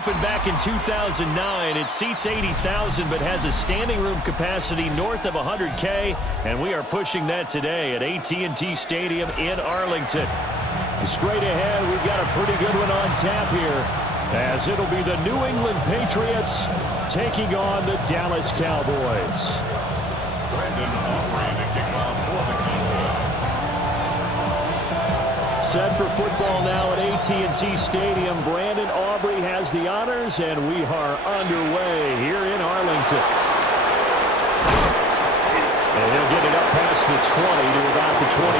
Opened back in 2009. It seats 80,000 but has a standing room capacity north of 100K, and we are pushing that today at AT&T Stadium in Arlington. Straight ahead, we've got a pretty good one on tap here, as it'll be the New England Patriots taking on the Dallas Cowboys. Brandon Aubrey to kick off for the Cowboys. Set for football now at AT&T Stadium. Brandon Aubrey has the honors, and we are underway here in Arlington. And he'll get it up past the 20 to about the 22.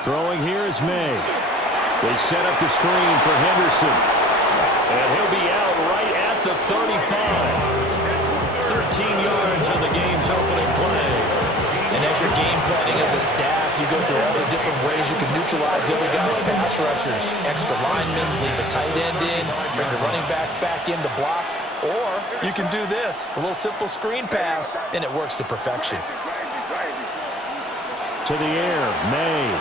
Throwing here is May. They set up the screen for Henderson. And he'll be out right at the 35. 13 yards on the game's opening play. And as you're game planning as a staff, you go through all the different ways you can neutralize the other guys' pass rushers. Extra linemen, leave a tight end in, bring the running backs back in to block. Or you can do this, a little simple screen pass, and it works to perfection. To the air, May.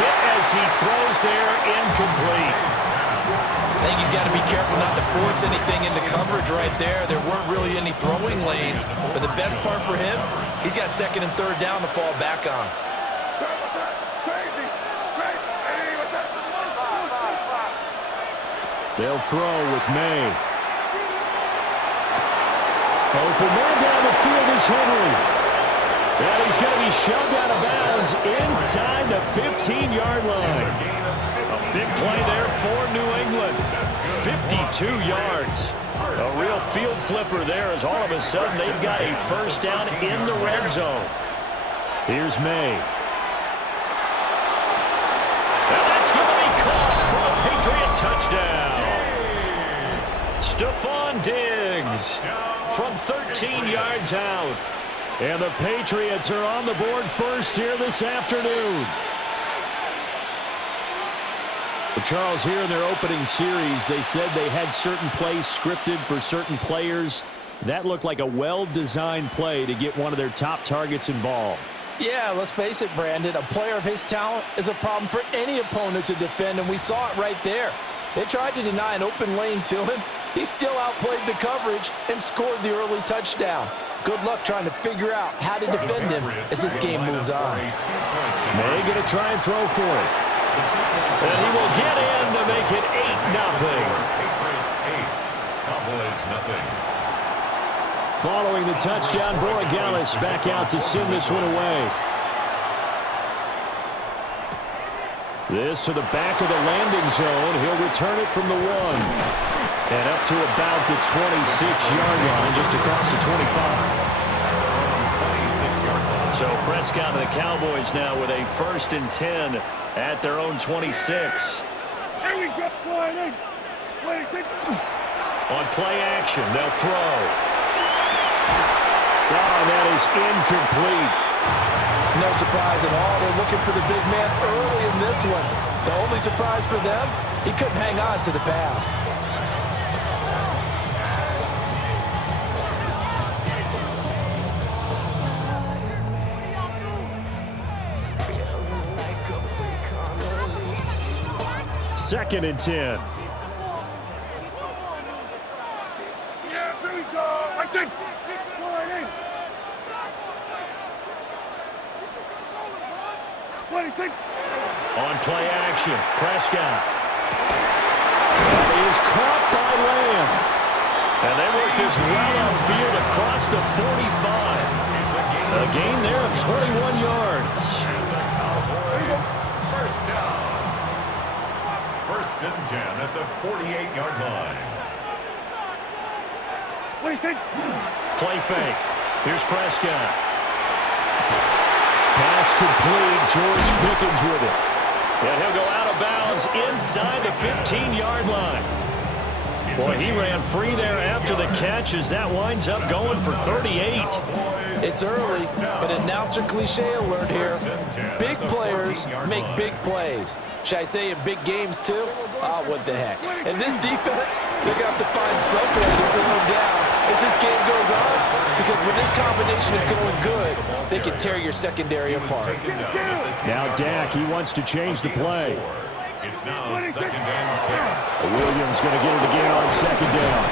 Hit as he throws there, incomplete. I think he's got to be careful not to force anything into coverage right there. There weren't really any throwing lanes, but the best part for him, he's got second and third down to fall back on. They'll throw with May. Open man down the field is Henry. And he's going to be shoved out of bounds inside the 15-yard line. A big play there for New England. 52 yards. A real field flipper there as all of a sudden they've got a first down in the red zone. Here's May. And that's going to be caught for a Patriot touchdown. Stephon Diggs from 13 yards out. And the Patriots are on the board first here this afternoon. Well, Charles, here in their opening series, they said they had certain plays scripted for certain players. That looked like a well-designed play to get one of their top targets involved. Yeah, let's face it, Brandon. A player of his talent is a problem for any opponent to defend, and we saw it right there. They tried to deny an open lane to him. He still outplayed the coverage and scored the early touchdown. Good luck trying to figure out how to defend him as this game moves on. May going to try and throw for it. And he will get in to make it 8-0. Patriots 8, Cowboys 0. Following the touchdown, Borregales back out to send this one away. This to the back of the landing zone. He'll return it from the 1. And up to about the 26-yard line, just across the 25. So Prescott and the Cowboys now with a 1st and 10 at their own 26. On play action, they'll throw. Oh, that is incomplete. No surprise at all. They're looking for the big man early in this one. The only surprise for them, he couldn't hang on to the pass. Second and 10. Yeah, there we go. I think. On play action, Prescott. That is caught by Lamb. And they work this well upfield across the 45. A gain there of 21 yards. First down. 1st and 10 at the 48-yard line. Play fake. Here's Prescott. Pass complete. George Pickens with it. And he'll go out of bounds inside the 15-yard line. Boy, he ran free there after the catch as that winds up going for 38. It's early, but announcer cliche alert here. Big players make big plays. Should I say in big games too? Ah, what the heck. And this defense, they're going to have to find some way to slow them down as this game goes on, because when this combination is going good, they can tear your secondary apart. Now Dak, he wants to change the play. It's now 2nd and 6. Williams going to get it again on 2nd down.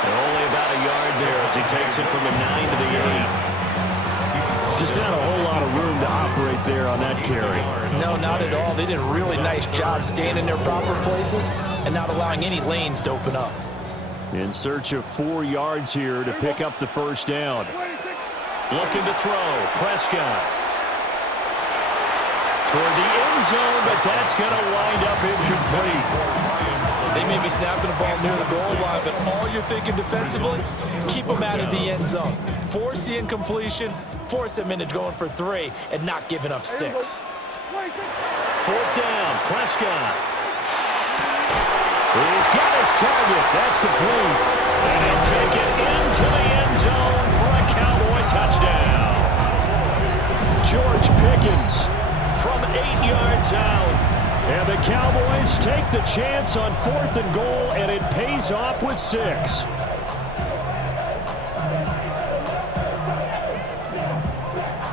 And only about a yard there as he takes it from the 9 to the 8. Just not a whole lot of room to operate there on that carry. No, not at all. They did a really nice job staying in their proper places and not allowing any lanes to open up. In search of 4 yards here to pick up the first down. Looking to throw. Prescott. Toward the end zone, but that's going to wind up incomplete. They may be snapping the ball near the goal line, but all you're thinking defensively, keep them out of the end zone. Force the incompletion, force them into going for 3, and not giving up 6. 4th down, Prescott. He's got his target. That's complete. And he'll take it into the end zone for a Cowboy touchdown. George Pickens from 8 yards out. And the Cowboys take the chance on 4th and goal, and it pays off with 6.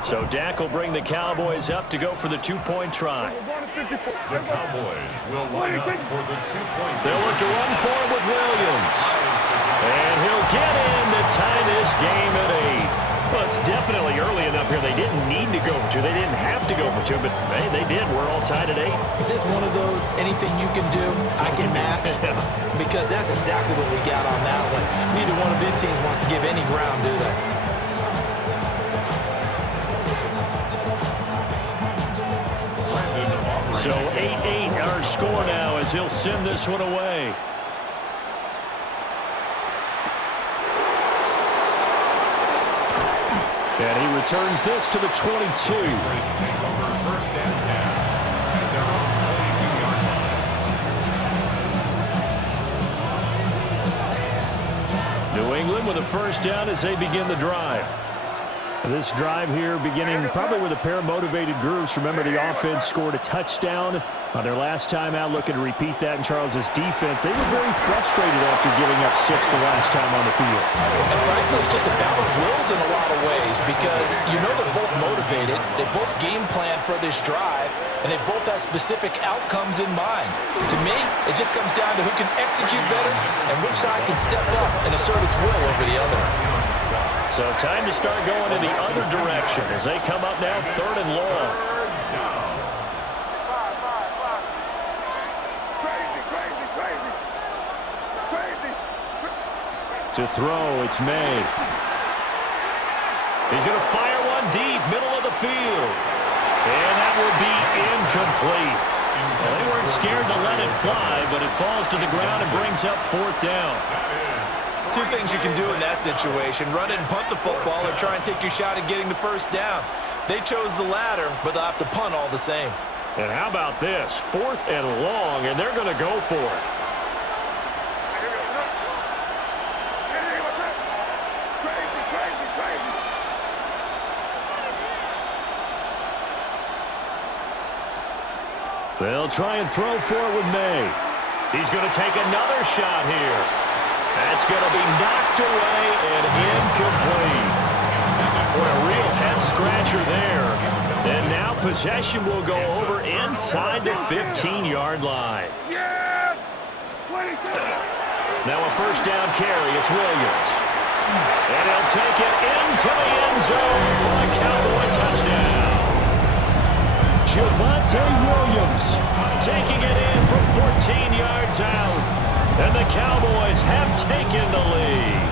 So Dak will bring the Cowboys up to go for the 2-point try. The Cowboys will line up for the 2-point. They'll look to run forward with Williams. And he'll get in to tie this game at 8. Well, it's definitely early enough here. They didn't need to go for 2. They didn't have to go for 2, but hey, they did. We're all tied at 8. Is this one of those anything you can do, I can match? Because that's exactly what we got on that one. Neither one of these teams wants to give any ground, do they? So 8-8 our score now as he'll send this one away. And he returns this to the 22. New England with a first down as they begin the drive. This drive here beginning probably with a pair of motivated groups. Remember, the offense scored a touchdown on their last time out, looking to repeat that in Charles's defense. They were very frustrated after giving up 6 the last time on the field. And frankly, it's just a battle of wills in a lot of ways, because you know they're both motivated, they both game plan for this drive, and they both have specific outcomes in mind. To me, it just comes down to who can execute better and which side can step up and assert its will over the other. So time to start going in the other direction as they come up now 3rd and long. To throw, it's May. He's going to fire one deep, middle of the field. And that will be incomplete. Well, they weren't scared to let it fly, but it falls to the ground and brings up 4th down. 2 things you can do in that situation: run it and punt the football, or try and take your shot at getting the first down. They chose the latter, but they'll have to punt all the same. And how about this? 4th and long, and they're going to go for it. They'll try and throw for it with May. He's going to take another shot here. That's going to be knocked away and incomplete. Boy, a real head-scratcher there. And now possession will go over inside the 15-yard line. Now a first down carry. It's Williams. And he'll take it into the end zone for a Cowboy touchdown. Javonte Williams taking it in from 14 yards out. And the Cowboys have taken the lead.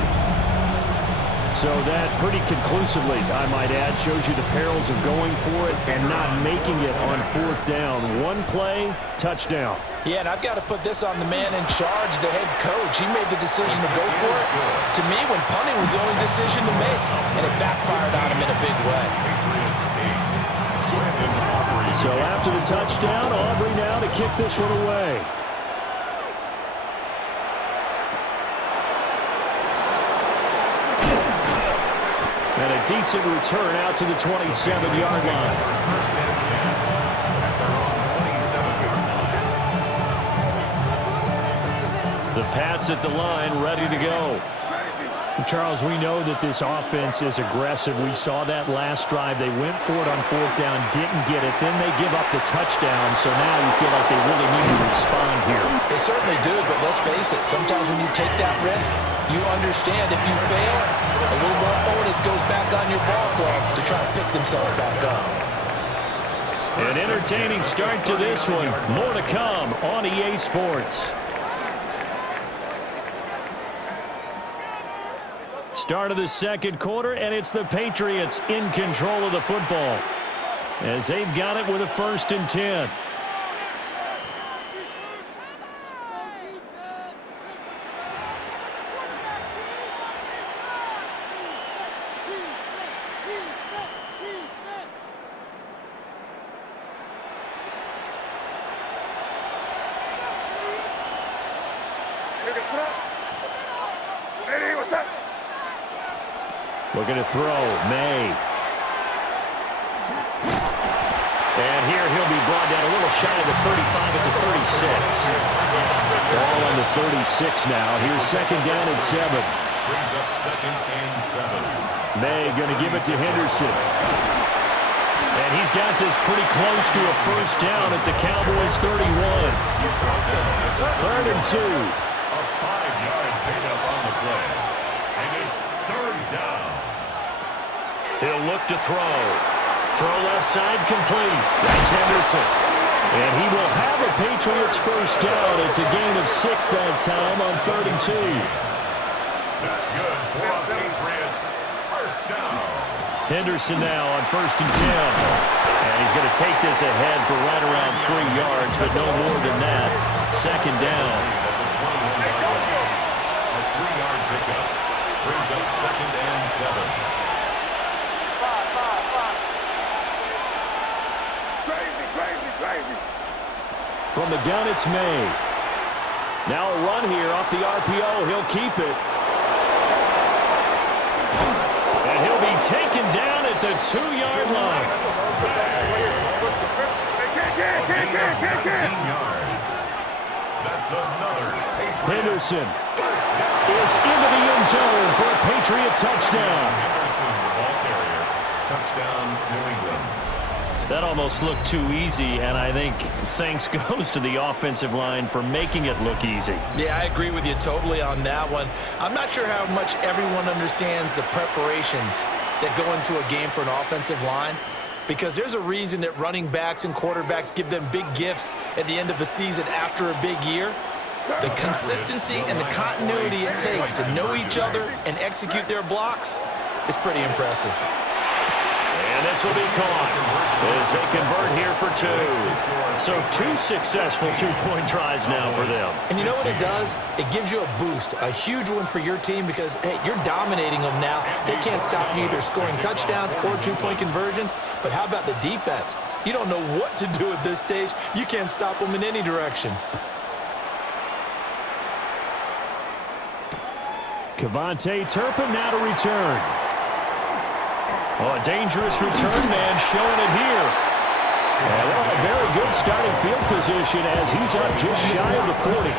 So that pretty conclusively, I might add, shows you the perils of going for it and not making it on 4th down. One play, touchdown. Yeah, and I've got to put this on the man in charge, the head coach. He made the decision to go for it. To me, when punting was the only decision to make, and it backfired on him in a big way. So after the touchdown, Aubrey now to kick this one away. And a decent return out to the 27-yard line. First and 10 at their own 27-yard line. The Pats at the line, ready to go. Charles, we know that this offense is aggressive. We saw that last drive. They went for it on fourth down, didn't get it. Then they give up the touchdown, so now you feel like they really need to respond here. They certainly do, but let's face it. Sometimes when you take that risk, you understand if you fail, a little more onus goes back on your ball club to try to pick themselves back up. An entertaining start to this one. More to come on EA Sports. Start of the second quarter, and it's the Patriots in control of the football as they've got it with a 1st and 10. Looking to throw, May. And here he'll be brought down a little shy of the 35 at the 36. Ball on the 36 now. Here's 2nd down and 7. Brings up 2nd and 7. May going to give it to Henderson. And he's got this pretty close to a 1st down at the Cowboys 31. 3rd and 2. A 5-yard pickup on the play. And it's 3rd down. He'll look to throw. Throw left side complete. That's Henderson. And he will have a Patriots 1st down. It's a gain of 6 that time on 3rd and 2. That's good for the Patriots. 1st down. Henderson now on 1st and 10. And he's going to take this ahead for right around 3 yards, but no more than that. 2nd down. A 3-yard pickup. Brings up 2nd and 7. From the gun, it's May. Now a run here off the RPO. He'll keep it. And he'll be taken down at the 2-yard line. That's another Henderson is into the end zone for a Patriot touchdown. Henderson, the ball carrier. Touchdown, New England. That almost looked too easy, and I think thanks goes to the offensive line for making it look easy. Yeah, I agree with you totally on that one. I'm not sure how much everyone understands the preparations that go into a game for an offensive line, because there's a reason that running backs and quarterbacks give them big gifts at the end of the season after a big year. The consistency and the continuity it takes to know each other and execute their blocks is pretty impressive. And this will be caught as they convert here for 2. So 2 successful 2-point tries now for them. And you know what it does? It gives you a boost, a huge one for your team because, hey, you're dominating them now. They can't stop you either scoring touchdowns or 2-point conversions. But how about the defense? You don't know what to do at this stage. You can't stop them in any direction. Kevontae Turpin now to return. Oh, a dangerous return man showing it here. And a very good starting field position as he's up just shy of the 40.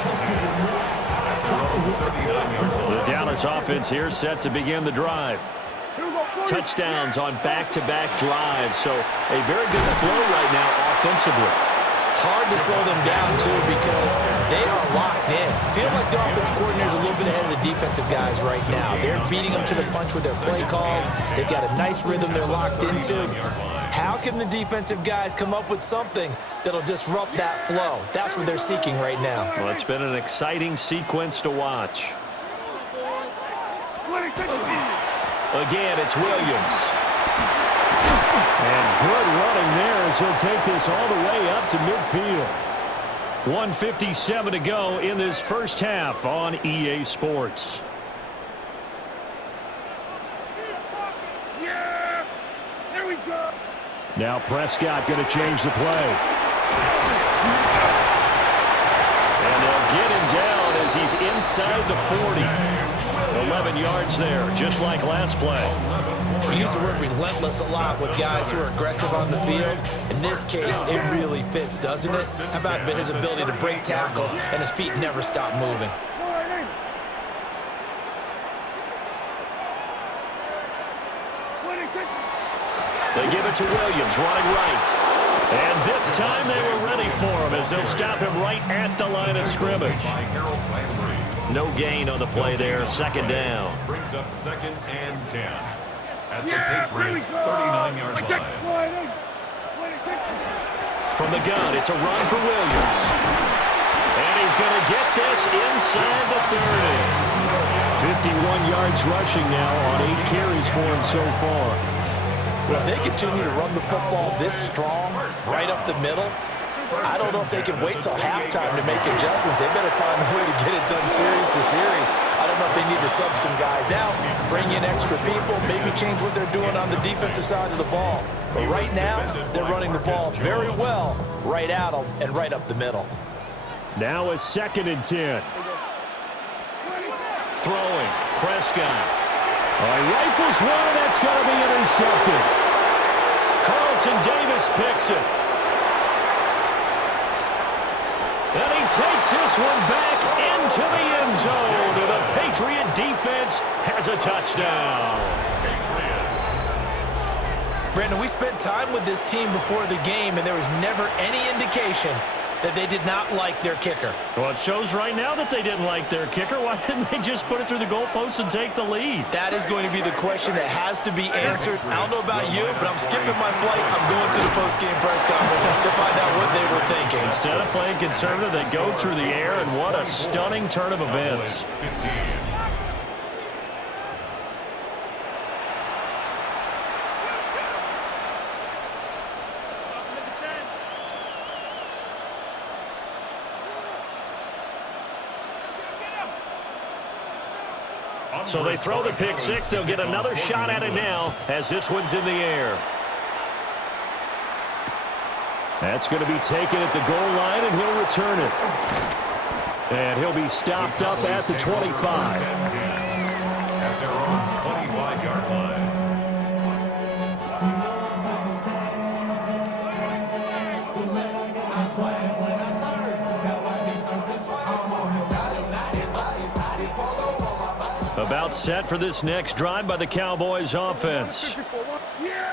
The Dallas offense here set to begin the drive. Touchdowns on back-to-back drives, so a very good flow right now offensively. Hard to slow them down, too, because they are locked in. Feel like the offense coordinator's a little bit ahead of the defensive guys right now. They're beating them to the punch with their play calls. They've got a nice rhythm they're locked into. How can the defensive guys come up with something that'll disrupt that flow? That's what they're seeking right now. Well, it's been an exciting sequence to watch. Again, it's Williams. And good running there as he'll take this all the way up to midfield. 1:57 to go in this first half on EA Sports. Yeah! There we go! Now Prescott going to change the play. And they'll get him down as he's inside the 40. 11 yards there, just like last play. We use the word relentless a lot with guys who are aggressive on the field. In this case, it really fits, doesn't it? How about his ability to break tackles and his feet never stop moving? They give it to Williams, running right. And this time they were ready for him as they'll stop him right at the line of scrimmage. No gain on the play there, second down. Brings up 2nd and 10. At the Patriots' 39-yard line. From the gun, it's a run for Williams. And he's going to get this inside the 30. 51 yards rushing now on 8 carries for him so far. Well, if they continue to run the football this strong, right up the middle, I don't know if they can wait till halftime to make adjustments. They better find a way to get it done series to series. I don't know if they need to sub some guys out, bring in extra people, maybe change what they're doing on the defensive side of the ball. But right now, they're running the ball very well right at them and right up the middle. Now a 2nd and 10. Throwing, Prescott. Rifles one, and that's going to be intercepted. Carlton Davis picks it. And he takes this one back into the end zone. And the Patriot defense has a touchdown. Brandon, we spent time with this team before the game, and there was never any indication that they did not like their kicker. Well, it shows right now that they didn't like their kicker. Why didn't they just put it through the goalpost and take the lead? That is going to be the question that has to be answered. I don't know about you, but I'm skipping my flight. I'm going to the post-game press conference to find out what they were thinking. Instead of playing conservative, they go through the air, and what a stunning turn of events. So they throw the pick six. They'll get another shot at it now as this one's in the air. That's going to be taken at the goal line, and he'll return it. And he'll be stopped up at the 25. At their own 25-yard line. About set for this next drive by the Cowboys offense.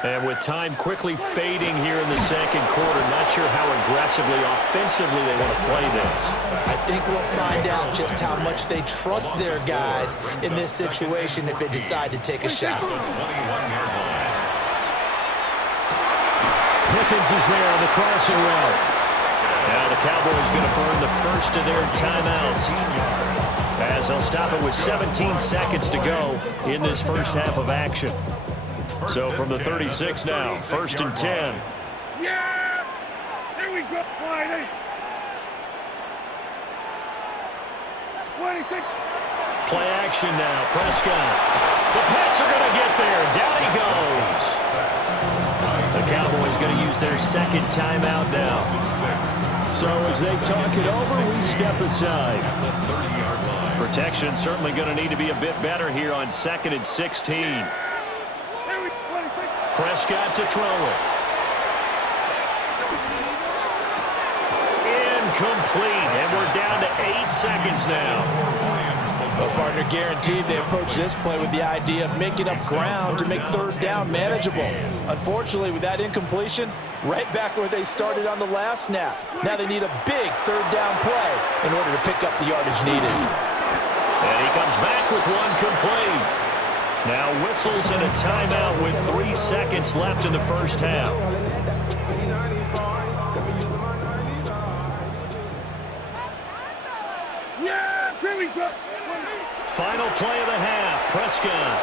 And with time quickly fading here in the second quarter, not sure how aggressively, offensively they want to play this. I think we'll find out just how much they trust their guys in this situation if they decide to take a shot. Pickens is there on the crossing route. Now the Cowboys going to burn the first of their timeouts, as they'll stop it with 17 seconds to go in this first half of action. So from the 36 now, 1st and 10. Yeah! There we go. Wide 26. Play action now, Prescott. The Pats are going to get there. Down he goes. The Cowboys going to use their second timeout now. So as they talk it over, we step aside. Protection certainly going to need to be a bit better here on 2nd and 16. Prescott to throw it. Incomplete, and we're down to 8 seconds now. Well, partner, guaranteed they approach this play with the idea of making up ground to make 3rd down manageable. Unfortunately, with that incompletion, right back where they started on the last snap. Now they need a big 3rd down play in order to pick up the yardage needed. And he comes back with one complete. Now whistles and a timeout with 3 seconds left in the first half. Yeah, here we go. Final play of the half. Prescott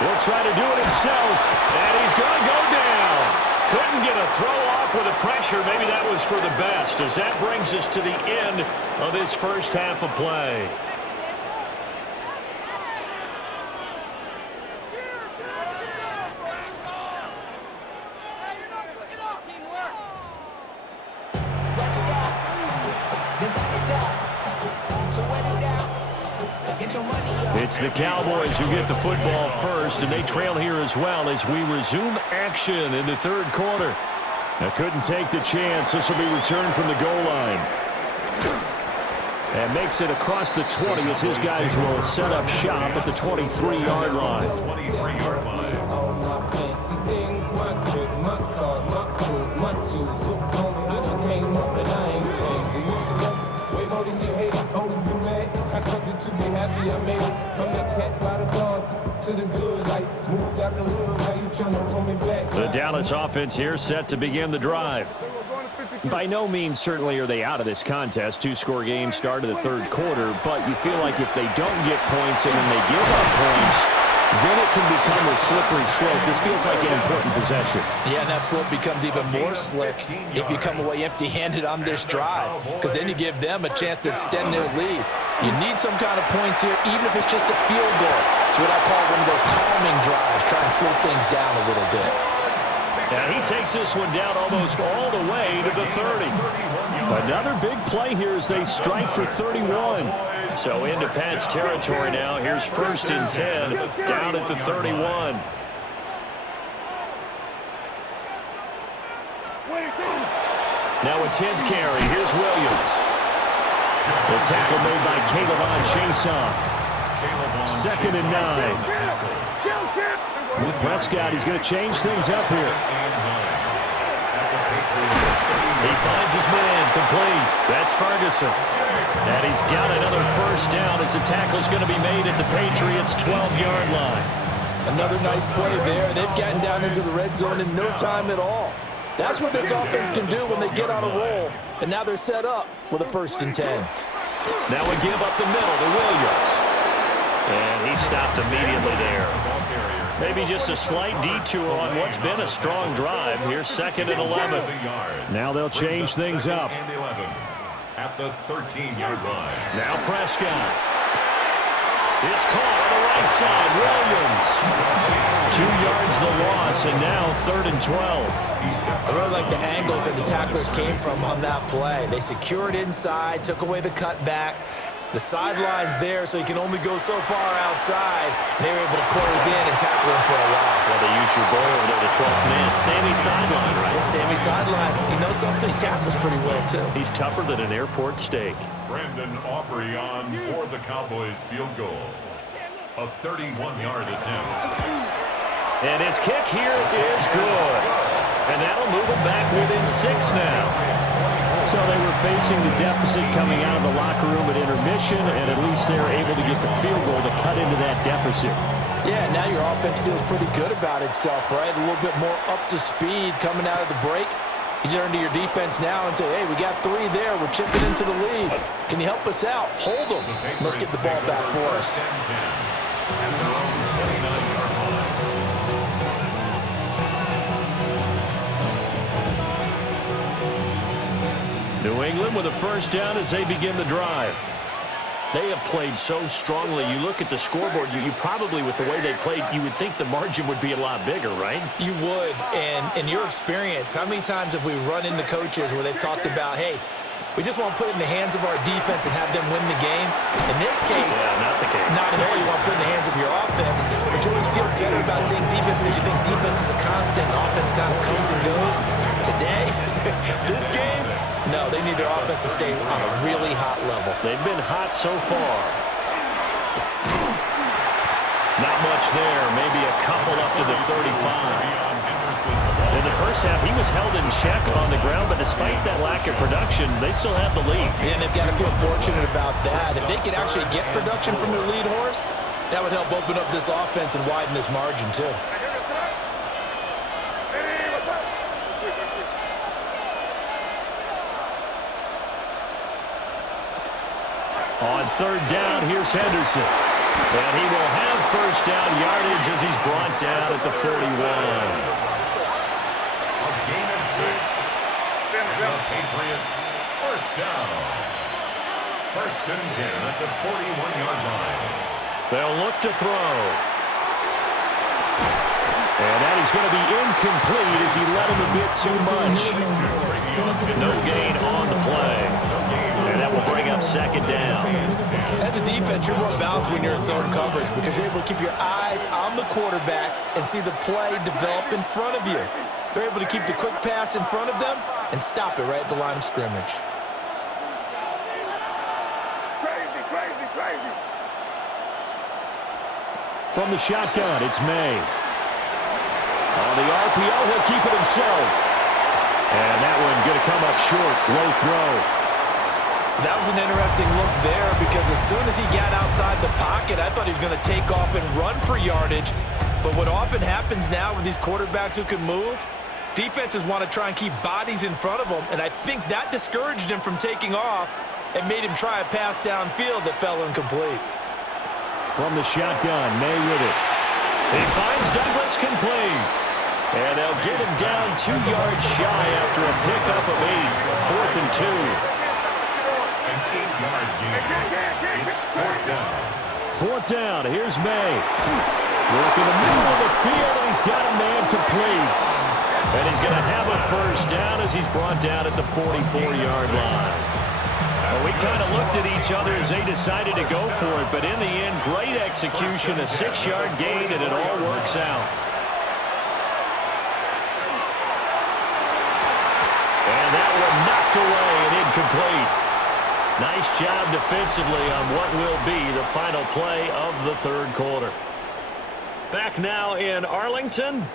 will try to do it himself, and he's going to go down. Couldn't get a throw off with the pressure. Maybe that was for the best, as that brings us to the end of this first half of play. It's the Cowboys who get the football first, and they trail here as well as we resume action in the third quarter. Now couldn't take the chance. This will be returned from the goal line. And makes it across the 20 as his guys will set up shop at the 23-yard line. 23-yard line. The Dallas offense here set to begin the drive. By no means certainly are they out of this contest. Two-score game start of the third quarter, but you feel like if they don't get points and then they give up points, then it can become a slippery slope. This feels like an important possession. Yeah, and that slope becomes even more slick if you come away empty-handed on this drive, because then you give them a chance to extend their lead. You need some kind of points here, even if it's just a field goal. It's what I call one of those calming drives, try and slow things down a little bit. And he takes this one down almost all the way to the 30. Another big play here as they strike for 31. So into Pat's territory now. Here's 1st and 10 down at the 31. Now a 10th carry. Here's Williams. The tackle made by Caleb Chason. 2nd and 9. Prescott is going to change things up here. He finds his man complete. That's Ferguson. And he's got another 1st down as the tackle's going to be made at the Patriots' 12-yard line. Another nice play there. They've gotten down into the red zone in no time at all. That's what this offense can do when they get on a roll. And now they're set up with a 1st and 10. Now we give up the middle to Williams. And he stopped immediately there. Maybe just a slight detour on what's been a strong drive. Here's 2nd and 11. Now they'll change things up. At the 13-yard line. Now Prescott. It's caught on the right side. Williams. 2 yards the loss, and now 3rd and 12. I really like the angles that the tacklers came from on that play. They secured inside, took away the cutback. The sideline's there, so he can only go so far outside. And they were able to close in and tackle him for a loss. Well, they used your boy over there, the 12th man, Sammy Sideline, right? Yeah, Sammy Sideline. You know something? He tackles pretty well, too. He's tougher than an airport steak. Brandon Aubrey on for the Cowboys field goal. A 31-yard attempt. And his kick here is good. And that'll move him back within 6 now. So they were facing the deficit coming out of the locker room at intermission, and at least they were able to get the field goal to cut into that deficit. Yeah, now your offense feels pretty good about itself, right? A little bit more up to speed coming out of the break. You turn to your defense now and say, hey, we got 3 there. We're chipping into the lead. Can you help us out? Hold them. Let's get the ball back for us. New England with a 1st down as they begin the drive. They have played so strongly. You look at the scoreboard, you probably, with the way they played, you would think the margin would be a lot bigger, right? You would. And in your experience, how many times have we run into coaches where they've talked about, hey, we just want to put it in the hands of our defense and have them win the game? In this case, not the case. Not at all. You want to put it in the hands of your offense, but you always feel better about saying defense because you think defense is a constant and offense kind of comes and goes. Today, this game, no, they need their offense to stay on a really hot level. They've been hot so far. Not much there. Maybe a couple up to the 35. In the first half, he was held in check on the ground, but despite that lack of production, they still have the lead. And they've got to feel fortunate about that. If they could actually get production from their lead horse, that would help open up this offense and widen this margin, too. On 3rd down, here's Henderson. And he will have 1st down yardage as he's brought down at the 41. Gain of 6. And the Patriots 1st down. 1st and 10 at the 41-yard line. They'll look to throw. And that is going to be incomplete as he let him a bit too much. No gain on the play. And that will bring up second down. As a defense, you're more balanced when you're in zone coverage because you're able to keep your eyes on the quarterback and see the play develop in front of you. They're able to keep the quick pass in front of them and stop it right at the line of scrimmage. Crazy, crazy, crazy. From the shotgun, it's May. On the RPO, he'll keep it himself. And that one going to come up short. Low throw. That was an interesting look there because as soon as he got outside the pocket, I thought he was going to take off and run for yardage. But what often happens now with these quarterbacks who can move, defenses want to try and keep bodies in front of them, and I think that discouraged him from taking off and made him try a pass downfield that fell incomplete. From the shotgun, May with it. He finds Douglas complete. And they'll get him down 2 yards shy after a pickup of 8. 4th and 2. An 8-yard gain. It's 4th down. 4th down. Here's May. Work in the middle of the field, and he's got a man complete. And he's going to have a first down as he's brought down at the 44-yard line. Well, we kind of looked at each other as they decided to go for it, but in the end, great execution, a 6-yard gain, and it all works out. And that one knocked away and incomplete. Nice job defensively on what will be the final play of the third quarter. Back now in Arlington.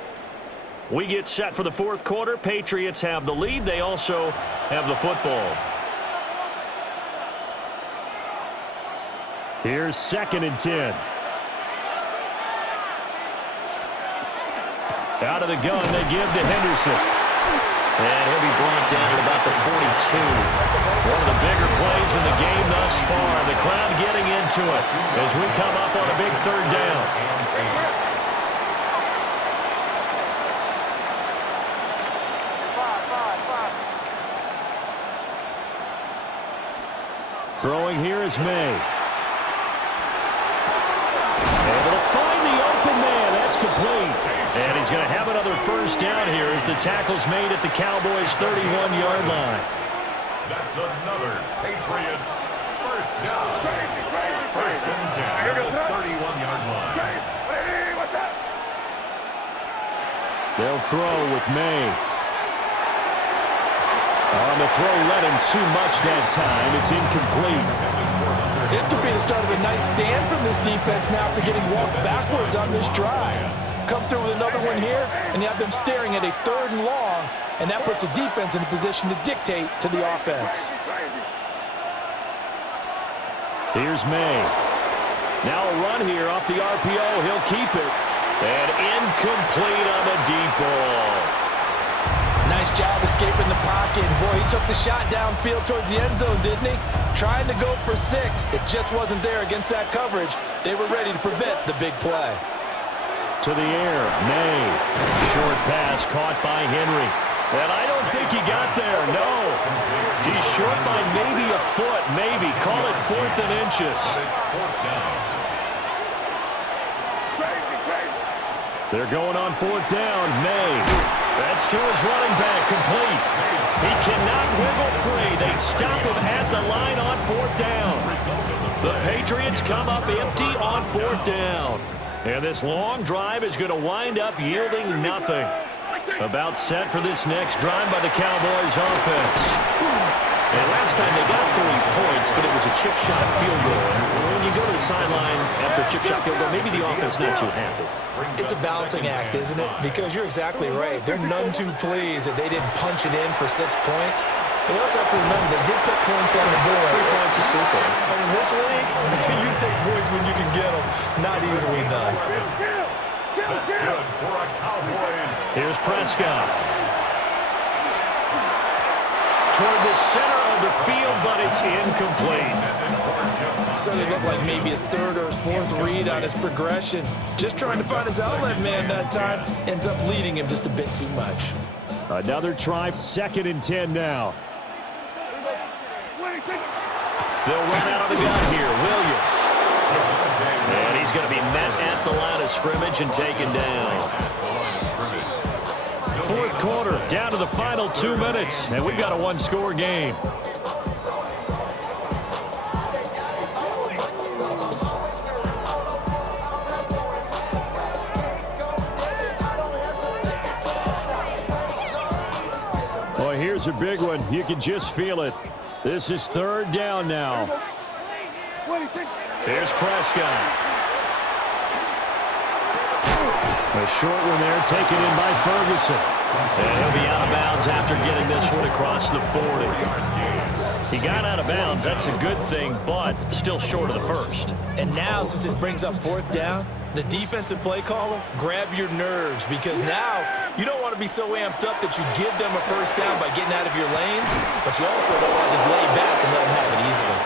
We get set for the fourth quarter. Patriots have the lead. They also have the football. Here's 2nd and 10. Out of the gun, they give to Henderson. And he'll be brought down at about the 42. One of the bigger plays in the game thus far. The crowd getting into it as we come up on a big 3rd down. Throwing here is May. Able to find the open man. That's complete. And he's going to have another first down here as the tackle's made at the Cowboys' 31-yard line. That's another Patriots first down. 1st and 10 at the 31-yard line. Hey, what's up? They'll throw with May. On the throw, let him too much that time. It's incomplete. This could be the start of a nice stand from this defense now after getting walked backwards on this drive. Come through with another one here, and you have them staring at a 3rd and long, and that puts the defense in a position to dictate to the offense. Here's May. Now a run here off the RPO. He'll keep it. And incomplete on the deep ball. Nice job escaping the pocket. Boy, he took the shot downfield towards the end zone, didn't he? Trying to go for 6. It just wasn't there against that coverage. They were ready to prevent the big play. To the air, May. Short pass caught by Henry. And I don't think he got there, no. He's short by maybe a foot, maybe. Call it 4th and inches. They're going on 4th down, May. That's to his running back, complete. He cannot wiggle free. They stop him at the line on 4th down. The Patriots come up empty on 4th down. And this long drive is going to wind up yielding nothing. About set for this next drive by the Cowboys offense. And last time they got 3 points, but it was a chip shot field goal. When you go to the sideline after a chip shot field goal, maybe the offense not too happy. It's a balancing act, isn't it? Because you're exactly right. They're none too pleased that they didn't punch it in for 6 points. But you also have to remember they did put points on the board. 3 points is super. And in this league, you take points when you can get them. Not easily done. That's good for a Cowboys. Here's Prescott. Toward the center of the field, but it's incomplete. Certainly looked like maybe his 3rd or his 4th read on his progression. Just trying to find his outlet man that time. Ends up leading him just a bit too much. Another try, 2nd and 10 now. They'll run out of the gun here. Williams. And he's going to be met at the line of scrimmage and taken down. 4th quarter, down to the final 2 minutes, and we've got a 1-score game. here's a big one. You can just feel it. This is third down now. Here's Prescott. A short one there taken in by Ferguson. And he'll be out of bounds after getting this one across the 40. He got out of bounds. That's a good thing, but still short of the first. And now, since this brings up fourth down, the defensive play caller, grab your nerves, because now you don't want to be so amped up that you give them a first down by getting out of your lanes, but you also don't want to just lay back and let them have it easily.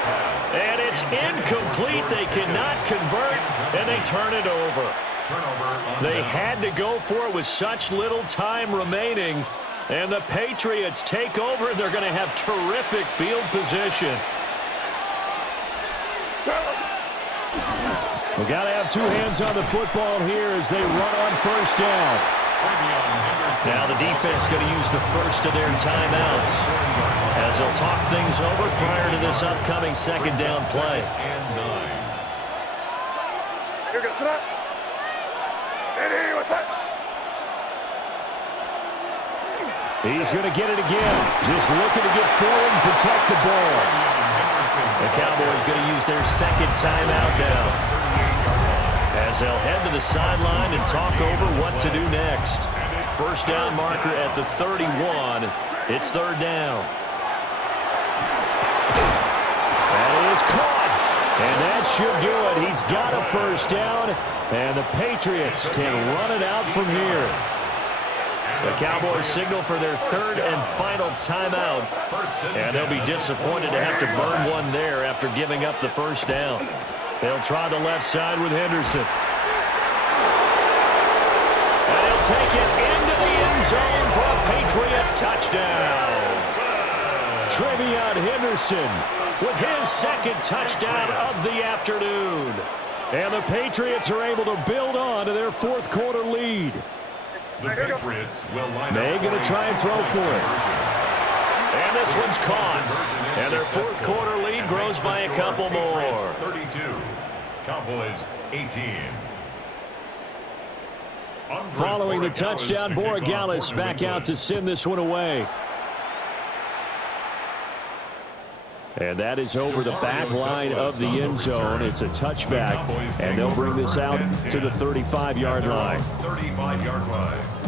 And it's incomplete. They cannot convert, and they turn it over. They had to go for it with such little time remaining, and the Patriots take over, and they're going to have terrific field position. We've got to have two hands on the football here as they run on first down. Now the defense going to use the first of their timeouts as they'll talk things over prior to this upcoming second down play. He's going to get it again. Just looking to get forward and protect the ball. The Cowboys going to use their second timeout now, as they'll head to the sideline and talk over what to do next. First down marker at the 31. It's third down. That is caught. And that should do it. He's got a first down, and the Patriots can run it out from here. The Cowboys signal for their third and final timeout, and they'll be disappointed to have to burn one there after giving up the first down. They'll try the left side with Henderson. And he'll take it into the end zone for a Patriot touchdown. Trevion Henderson with his second touchdown of the afternoon. And the Patriots are able to build on to their fourth quarter lead. The Patriots will line They're up going to try and throw for it. And this one's caught. And their fourth quarter lead grows by a couple more. 32. Cowboys 18. Following the touchdown, Borregales back out to send this one away. And that is over the back line of the end zone. It's a touchback, and they'll bring this out to the 35-yard line. 35-yard line.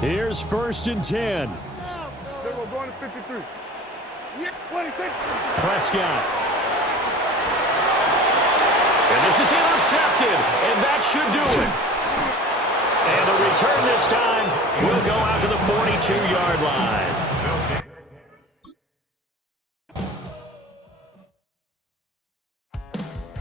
Here's first and 10. We're going to 53. Yeah, 26. Prescott. And this is intercepted, and that should do it. And the return this time will go out to the 42-yard line.